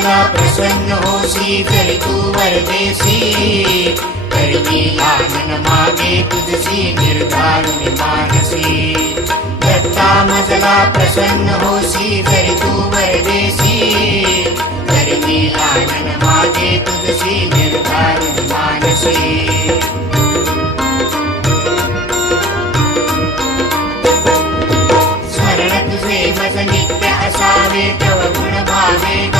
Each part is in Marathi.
दत्ता प्रसन्न होसी तरी तू वरदेसी तरी आनन मागे तुझसी निर्धारुन मानसी दत्ता मजला प्रसन्न होसी तरी तू वरदेसी तरी आनन मागे तुझसी निर्धारुन मानसी स्मरण तुझे मज नित्य असावे तव गुण भावे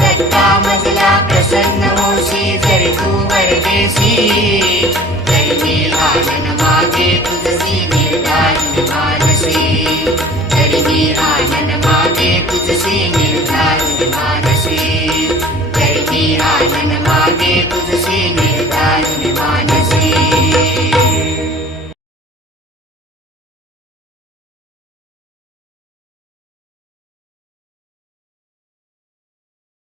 तत्ता महिला प्रसन्नमोषी चलो वर्गे श्री तर्हि आचन मागे तुलसी निर्जु मानसी। तर्हि आचन मागे तुलसीनि